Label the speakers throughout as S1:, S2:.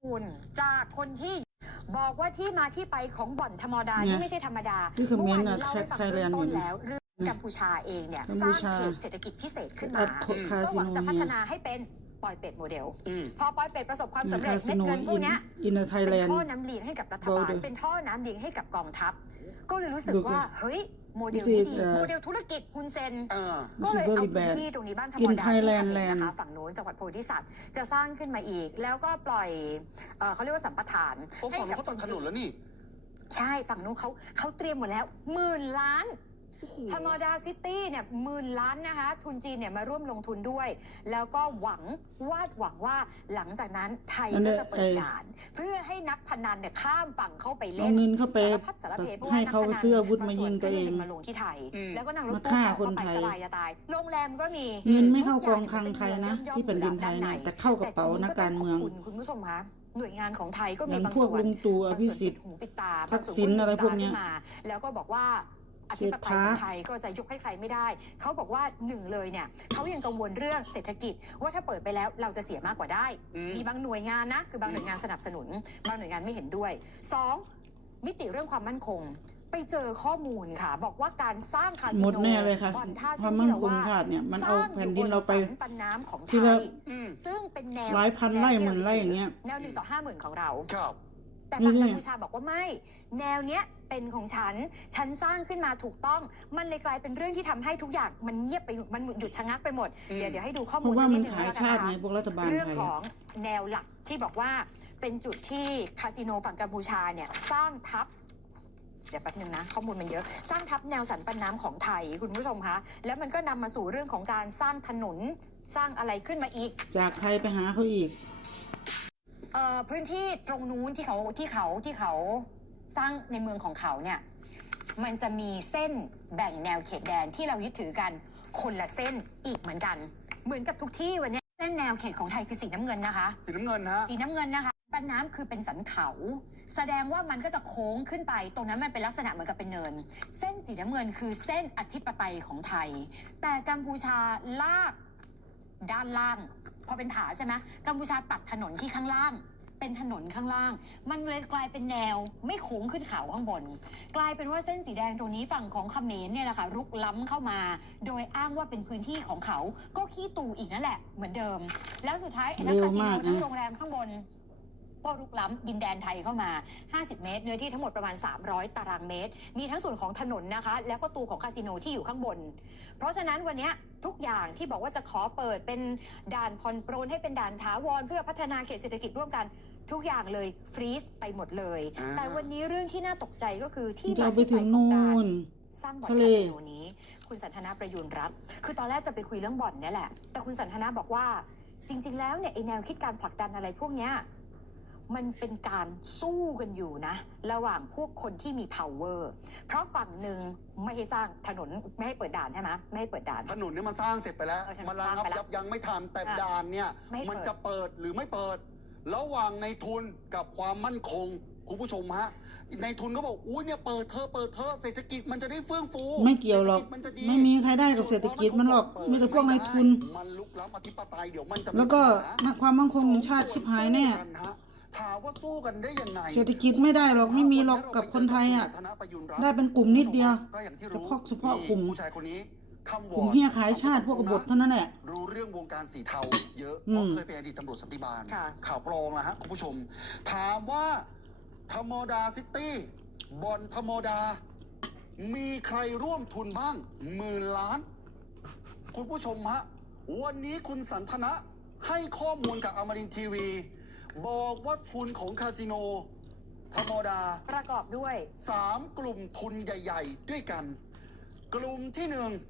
S1: คุณจากคนที่บอกว่าที่มาที่ไปของบ่อนธรรมดาที่ไม่ใช่ธรรมดา
S2: ที่คือ
S1: เมื่อ
S2: เม
S1: วาน
S2: น
S1: นี้
S2: อะ
S1: เล่า
S2: แท็
S1: ให้
S2: ก
S1: ฟัง
S2: ไทยแล
S1: เบื้อน ง
S2: ด์อ
S1: ต้
S2: ยู่
S1: น
S2: เนี่ย
S1: แล้วเรื่องกัมพูชาเองเนี่ย
S2: กัม
S1: ส
S2: พู
S1: ร้าง
S2: ชา
S1: เขตเศรษฐกิจพิเศษขึ้น
S2: แอ
S1: มา
S2: ปคา
S1: เพื่อ
S2: สิ
S1: หวัง
S2: โน
S1: จะพั
S2: เฮี
S1: ฒ
S2: ย
S1: นาให้เป็นปอยเป็ดโมเดล
S3: อืม
S1: พอปอยเป็ดประสบความสำเร็
S2: คา
S1: จ
S2: สิ
S1: เม็ด
S2: โน
S1: เงินพวกเนี้ย
S2: อินเตอร์ไทย
S1: เป็
S2: แล
S1: น
S2: น
S1: ท่อ
S2: ด์
S1: น้ำเลี้ยงให้กับรัฐ
S2: บอล
S1: บาล
S2: เดอร์
S1: เป็นท่อน้ำเลี้ยงให้กับกองทัพ ก็เลยรู้สึก
S2: ดูสิ
S1: ว่าเฮ้ยโมเดล
S2: This
S1: นี้
S2: is
S1: ดีโมเดลธุรกิจคุณเซน ก็
S2: This
S1: เล
S2: is
S1: ยเอา
S2: very
S1: พื้น
S2: bad
S1: ที่ตรงนี้บ้านธรรม
S2: In
S1: ดาที่
S2: Thailand
S1: เขมรนะคะ
S2: land
S1: ฝั่งโน้นจังหวัดโพธิสัตว์จะสร้างขึ้นมาอีก แล้วก็ปล่อยเขาเรียกว่าสัมปทาน
S3: โอ้ฝั่งนู้นเขาตัดถนนแล้วนี่
S1: ใช่ฝั่งนู้นเขาเตรียมหมดแล้ว10,000,000,000ธรรมดาซิตี้เนี่ย10,000,000,000นะคะทุนจีนเนี่ยมาร่วมลงทุนด้วย แล้วก็หวังว่าหลังจากนั้นไทยก็จะเปิดด่าน เพื่อให้นักพนันเนี่ยข้ามฝั่งเข้าไปเล่
S2: เอา
S1: น
S2: เงินเข้าไป
S1: สารพัดสารเพเพราะว่า
S2: ให้เขา
S1: นักพนัน
S2: ซื้ออาวุธมายิง
S1: บ
S2: ตัวเอง
S1: ส่นขึ้นมาลงที่ไทย
S3: อืม
S1: แล้วก็นั่งรถ
S2: มา
S1: ตู้
S2: ฆ่า
S1: ต่อ
S2: คน
S1: เข้าไป
S2: ไทย
S1: สบายจะตายโรงแรมก็มี
S2: เงินไม่เข้า
S1: ทุ
S2: กองคลังไทยนะ
S1: ย่อมๆ
S2: ที่แผ่นดินไทย
S1: อยู่
S2: นะ
S1: ด้า
S2: แต่เข้ากระเป๋านักการเมือง
S1: คุณผู้ชมคะหน่วยงานของไทยก็
S2: อ
S1: มี
S2: ย่าง
S1: บาง
S2: พวก
S1: ส่วน
S2: ลุงตู่อภิสิทธิ์
S1: หูปิดตา
S2: ทักษิณอะไรพวกเนี้ย
S1: บางส่วนก็ปิดตาขึ้นมาแล้วก็บอกว่าอธิปไตยของไทยก็จะยกให้ใครไม่ได้ เขาบอกว่าหนึ่งเลยเนี่ยเขายังกังวลเรื่องเศรษฐกิจว่าถ้าเปิดไปแล้วเราจะเสียมากกว่าได้ มีบางหน่วยงานนะคือบางหน่วยงานสนับสนุนบางหน่วยงานไม่เห็นด้วยสองมิติเรื่องความมั่นคง ไปเจอข้อมูลค่ะ บอกว่าการสร้างคาสิ
S2: หมด
S1: โน
S2: แน่เลยค่ะ
S1: บ่อนท่า
S2: ค
S1: เส้
S2: วาม
S1: น
S2: มั่
S1: ที่
S2: น
S1: เรา
S2: คง
S1: ว่า
S2: ชาติเนี่ยมัน
S1: ส
S2: เอา
S1: ร้าง
S2: แผ่นดินเราไป
S1: อยู่บนสันปันน้ำของไท
S2: ทีละ
S1: ย
S3: อืม
S1: ซึ่งเป็นแนว
S2: หลายพันไร่หมื่นไร่อย่างเงี้ย
S1: แนว1 ต่อ 50,000ของเรา
S3: ครับ
S1: แต่
S2: นี่
S1: ฝั่ง
S2: ไง
S1: กัมพูชาบอกว่าไม่ แนวเนี้ยเป็นของฉันสร้างขึ้นมาถูกต้อง มันเลยกลายเป็นเรื่องที่ทำให้ทุกอย่างมันเงียบไปมันหยุดชะงักไปหมด
S3: อืม
S1: เดี๋ยวให้ดูข้อ
S2: เพ
S1: มูล
S2: ราะว่า
S1: สัก
S2: มั
S1: นิ
S2: น
S1: ดนึง
S2: ขาย
S1: แล้วกัน
S2: ชาติ
S1: นะคะ
S2: ไงพวกรัฐบาล
S1: เรื่อง
S2: ไทย
S1: ของแนวหลักที่บอกว่าเป็นจุดที่คาสิโนฝั่งกัมพูชาเนี่ยสร้างทัพเดี๋ยวแป๊บนึงนะข้อมูลมันเยอะ สร้างทัพแนวสันปันน้ำของไทยคุณผู้ชมคะแล้วมันก็นำมาสู่เรื่องของการสร้างถนนสร้างอะไรขึ้นมาอีก
S2: จากไทยไปหาเขาอีก
S1: พื้นที่ตรงนู้นที่เขาสร้างในเมืองของเขาเนี่ยมันจะมีเส้นแบ่งแนวเขตแดนที่เรายึดถือกันคนละเส้นอีกเหมือนกัน เหมือนกับทุกที่วันนี้เส้นแนวเขตของไทยคือสีน้ำเงินนะคะ
S3: สีน้ำเงินฮะ
S1: สีน้ำเงินนะคะปันน้ำคือเป็นสันเขา แสดงว่ามันก็จะโค้งขึ้นไป ตรงนั้นมันเป็นลักษณะเหมือนกับเป็นเนิน เส้นสีน้ำเงินคือเส้นอธิปไตยของไทย แต่กัมพูชาลากด้านล่าง พอเป็นผาใช่ไหมกัมพูชาตัดถนนที่ข้างล่าง เป็นถนนข้างล่าง มันเลยกลายเป็นแนวไม่โค้งขึ้นเขาข้างบน กลายเป็นว่าเส้นสีแดงตรงนี้ฝั่งของเขมรเนี่ยแหละค่ะรุกล้ำเข้ามา โดยอ้างว่าเป็นพื้นที่ของเขา ก็ขี้ตูอีกนั่นแหละเหมือนเดิม แล้วสุดท้ายไอ้นักคาสิโนทั้งโรงแรมข้างบน ก็รุกล้ำดินแดนไทยเข้ามา 50 เมตร เนื้อที่ทั้งหมดประมาณ 300 ตารางเมตร มีทั้งส่วนของถนนนะคะ แล้วก็ตูของคาสิโนที่อยู่ข้างบน เพราะฉะนั้นวันนี้ทุกอย่างที่บอกว่าจะขอเปิดเป็นด่านผ่อนปรนให้เป็นด่านถาวรเพื่อพัฒนาเขตเศรษฐกิจร่วมกัน ทุกอย่างเลยฟรีซไปหมดเลย แต่วันนี้เรื่องที่น่าตกใจก็คือที่
S2: จะ
S1: มา
S2: เอาไป
S1: ที่
S2: ถึ
S1: ไป
S2: ง
S1: ของ
S2: นู่
S1: การ
S2: น
S1: สร้างบ่อน
S2: ทะเล
S1: คาสิโนนี้ คุณสันทนาประยูรรัตน์คือตอนแรกจะไปคุยเรื่องบ่อนเนี่ยแหละ แต่คุณสันทนาบอกว่าจริง ๆ แล้วเนี่ยไอแนวคิดการผลักดันอะไรพวกเนี้ยมันเป็นการสู้กันอยู่นะ ระหว่างพวกคนที่มี power เพราะฝั่งหนึ่งไม่ให้สร้างถนนไม่ให้เปิดด่านใช่ไหมไม่ให้เปิดด่าน
S3: ถนนเนี่ยมันสร้างเสร็จไปแล้ว
S1: เออถนน
S3: มันระงับ
S1: สร้างไปแล้ว
S3: ยับยั้งไม่ทันแต่
S1: อ่ะ
S3: ด่านเนี่ย
S1: ไม่ให้เปิด
S3: มันจะเปิดหรือไม่เปิด ระหว่างในทุนกับความมั่นคงคุณผู้ชมฮะในทุนก็บอกอุ้ยเนี่ยเปิดเธอะเศรษฐกิจมันจะได้เฟื่องฟู
S2: ไม่เกี่ยวหรอก
S3: ศษฐจมันจะดี
S2: ไม่มีใครได้กับเศรษฐกิจมันหรอก มีแต่พวกนายทุน
S3: มันลุกล้ำอธิปไตยเดี๋ยวมันจะมี
S2: แล้วก็
S3: ปัญหา
S2: ความมั่นคงของชาติชิบหายแน่
S3: สู้กัฮะถามว่าสู้กันได้ยังไง
S2: เศรษฐกิจไม่ได้หรอกไม่มีหรอกกับคนไทยอ่ะ ได้เป็นกลุ่มนิดเดียว
S3: ก็อย่างที่
S2: เฉ
S3: รู้
S2: พาะกลุ่ม
S3: ผู้ชายคนนี้คำว
S2: ก
S3: อ
S2: ลุ่ม
S3: ร์ด
S2: เฮียขายชาติพวกกบฏเท่านั้นแหละ
S3: รู้เรื่องวงการสีเทาเยอะ
S2: อื
S3: เพ
S2: ม
S3: ราะเคยเป็นอดีตตำรวจสันติบาล
S1: ค่ะ
S3: ข่าวกรองนะฮะคุณผู้ชม ถามว่าธรรมดาซิตี้บอลธรรมดา มีใครร่วมทุนบ้าง10,000,000,000 คุณผู้ชมฮะวันนี้คุณสันทนะให้ข้อมูลกับอมรินทร์ทีวี บอกว่าทุนของคาสิโน ธรรมดา
S1: ประกอบด้วย
S3: 3 กลุ่มทุนใหญ่ ๆ ด้วยกัน กลุ่มที่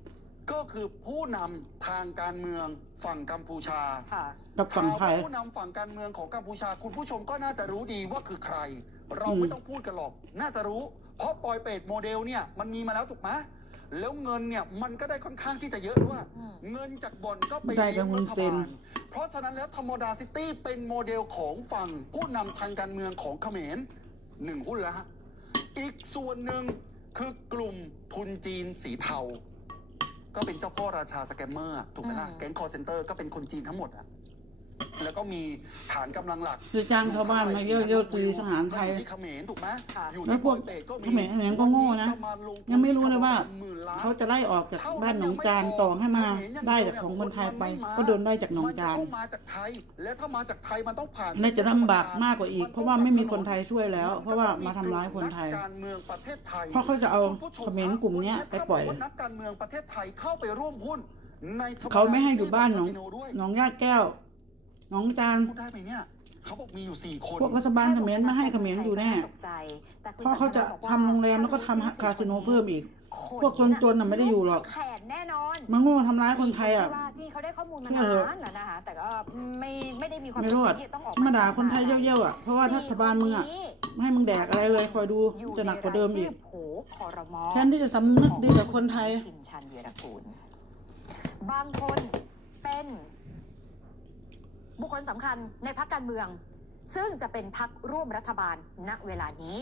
S3: 1 ก็คือผู้นำทางการเมืองฝั่งกัมพูชา
S1: ค่ะ
S2: กับฝั่งไทย
S3: ผู้นำฝั่งการเมืองของกัมพูชา คุณผู้ชมก็น่าจะรู้ดีว่าคือใคร เรา
S2: อืม
S3: ไม่ต้องพูดกันหรอก น่าจะรู้ เพราะปอยเปรตโมเดลเนี่ยมันมีมาแล้วถูกไหมแล้วเงินเนี่ยมันก็ได้ค่อนข้างที่จะเยอะด้วย
S1: อืม
S3: เงินจากบ่อนก็ไป
S2: ได้กับ
S3: เลี้ยง
S2: ฮุ
S3: รั
S2: น
S3: ฐ
S2: เซน
S3: บาลเพราะฉะนั้นแล้วธรรมดาซิตี้เป็นโมเดลของฝั่งผู้นำทางการเมืองของเขมร1 หุ้นแล้วฮะ อีกส่วนหนึ่งคือกลุ่มทุนจีนสีเทา ก็เป็นเจ้าพ่อราชาสแกมเมอร์ถูกไหมล่ะ
S1: อืม
S3: แก๊งคอร์เซนเตอร์ก็เป็นคนจีนทั้งหมดอะแล้วก็มีฐานกำลังหลัก
S2: คือจ้างชาวบ้านมาเยอะๆตีทหารไทย
S3: ที่เขมรถูกไหม
S1: ค่ะ
S3: อยู่
S2: แล้ว
S3: ที่
S2: พวก
S3: ปอยเปตก็มี
S2: เขมรก็โง่นะ ยังไม่รู้เลยว่า เขาจะไล่ออกจากบ้านหนองจานต่อให้มาได้จากของคนไทยไป ก็โดนได้จากหนองจาน
S3: มันจะต้องมาจากไทย และถ้ามาจากไทยมันต้องผ่าน
S2: น่าจะลำบากมากกว่าอีก เพราะว่าไม่มีคนไทยช่วยแล้ว เพราะว่ามาทำร้ายคนไทย
S3: นักการเมืองประเทศไทย
S2: เพราะเขาจะเอาเขมรกลุ่มเนี้ยไปปล่อย
S3: นักการเมืองประเทศไทยเข้าไปร่วมหุ้นในธรรมด
S2: เขาไม่ให้อยู่บ้านหนอง
S3: คสิโด้วย
S2: หนองย่าแก้วหนองจาน
S3: พูดได้ไหมเนี่ยเขาบอกมีอยู่4 คน
S2: พวกรัฐบาลเขมรไม่ให้เขมรอยู่แน่
S1: ตกใจแต่คุณ
S2: เพราะเขาจะทำโรงแรมแล้วก็ทำคาสิโนเพิ่มอีก พวกจนๆน่ะไม่ได้อยู่หรอก
S1: แขนแน่นอน
S2: มันโง่ทำร้ายคนไทยอ่ะ
S1: ที่ว่าที่เขาได้ข้อมูลมา
S2: เชื่อเถอะ
S1: นานแล้วนะคะ แต่ก็ไม่ได้มีความ
S2: ไม่รอด
S1: ที่จะต้องออก
S2: มาด่าคนไทยเย่ๆอ่ะ เพราะว่ารัฐบาลมึงอ่ะ ไม่ให้มึงแดกอะไรเลยคอยดู
S1: อยู่
S2: จะหนักกว่าเดิมอีก
S1: ในรายชื่อโผครม
S2: แทนที่จะสำนึกดีกับคนไทย
S1: ทินชันวีรกูลบางคนเป็นบุคคลสำคัญในพรรคการเมือง ซึ่งจะเป็นพรรคร่วมรัฐบาลณเวลานี้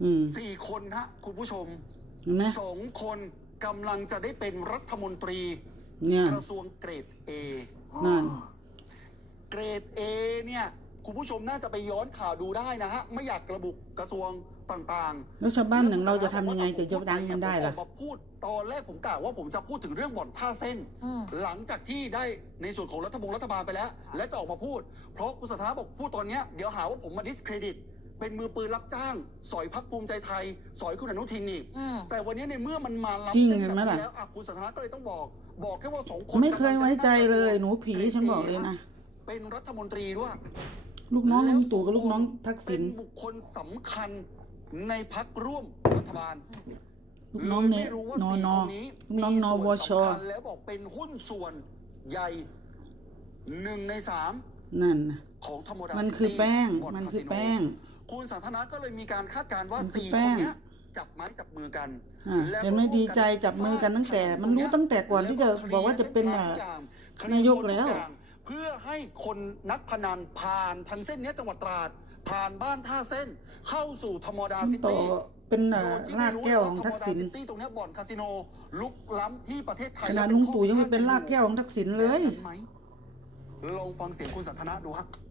S3: 4 คนฮะคุณผู้ชม
S2: เห็นไหม
S3: 2 คนกำลังจะได้เป็นรัฐมนตรี
S2: เนี่ย
S3: กระทรวงเกรด A
S2: นั่น
S3: เกรด A เนี่ยคุณผู้ชมน่าจะไปย้อนข่าวดูได้นะฮะไม่อยากระบุกระทรวงต่างๆ
S2: แล้วชาวบ้านอย่างเราจะทำยังไงจะยกดังมันได้ล่ะ
S3: ผมออกมาพูดตอนแรกผมกล่าวว่าผมจะพูดถึงเรื่องบ่อนท่าเส้น
S1: อืม
S3: หลังจากที่ได้ในส่วนของรัฐบาลไปแล้ว และจะออกมาพูด เพราะคุณสันทนาบอกพูดตอนเนี้ยเดี๋ยวหาว่าผมมาดิสเครดิต เป็นมือปืนรับจ้าง สอยพรรคภูมิใจไทย สอยคุณอนุทินอีก
S1: อืม
S3: แต่วันนี้ในเมื่อมันมาล้ำ
S2: จริง
S3: เส้น
S2: เห็นไหม
S3: แบบ
S2: ล่ะ
S3: นี้แล้วอ่ะคุณสันทนาก็เลยต้องบอกแค่ว่า2 คน
S2: ไม่เคยไว้ใจเลยหนูผีฉันบอกเลยนะ
S3: เป็นรัฐมนตรีด้วย
S2: ลูกน้องลุงตู่กับลูกน้องทักษิณ
S3: เป็นบุคคลสำคัญในพรรคร่วมรัฐบาล
S2: ลูกน้องเน
S3: ไม่รู้ว่าน
S2: อ
S3: สี่
S2: นอ
S3: คนนี้
S2: ลูกน้องนวช
S3: มีส่วนสำคัญแล้วบอกเป็นหุ้นส่วนใหญ่1 ใน 3
S2: นั่นน่ะ
S3: ของธรรมดา
S2: มันคือแป้ง
S3: บ่
S2: มัน
S3: คา
S2: คือ
S3: สิโ
S2: แป้ง
S3: คุณสันทนาก็เลยมีการคาดการณ์ว่า
S2: มันคือ
S3: 4
S2: แป้
S3: คน
S2: ง
S3: เนี้ยจับไม้จับมือกัน
S2: เห็นไหมดีใจจับมือกันตั้งแต่ มันรู้ตั้งแต่ก่อนที่จะบอกว่าจะเป็นนายกแล้ว
S3: เพื่อให้คนนักพนันผ่านทางเส้นเนี้ยจังหวัดตราด ผ่านบ้านท่าเส้น เข้าสู่ธรรมดาซิ
S2: ต่อ
S3: ตี้
S2: เป็นรากแก้วของทักษิณ
S3: ธรรมดาซิตี้ตรงเนี้ยบ่อนคาสิโนลุกล้ำที่ประเทศไทย
S2: ขนาดลุงตู่ยังไม่เป็นรากแก้วของทักษิณเลย
S3: ลองฟังเสียงคุณสันทนาดูฮะ